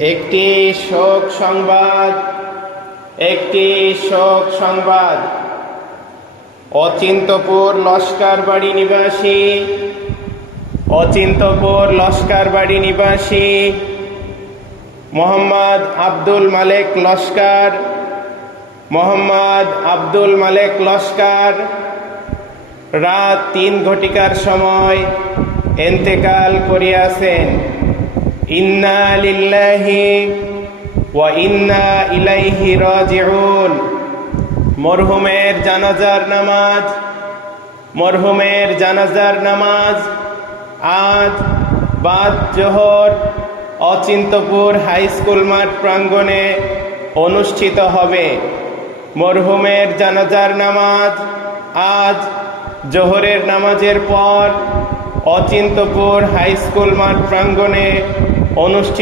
একটি শোক সংবাদ অচিন্তপুর লস্করবাড়ি নিবাসী মোহাম্মদ আব্দুল মালেক লস্কর রাত 3 ঘটিকার সময় ইন্তেকাল করিয়াছেন। ইন্না লিল্লাহি ওয়া ইন্না ইলাইহি রাজিউন। মরহুমের জানাজার নামাজ আজ বাদ জোহর অচিন্তপুর হাই স্কুল মাঠ প্রাঙ্গণে অনুষ্ঠিত হবে। মরহুমের জানাজার নামাজ আজ জোহরের নামাজের পর অচিন্তপুর হাই স্কুল মাঠ প্রাঙ্গণে অনুষ্ঠিত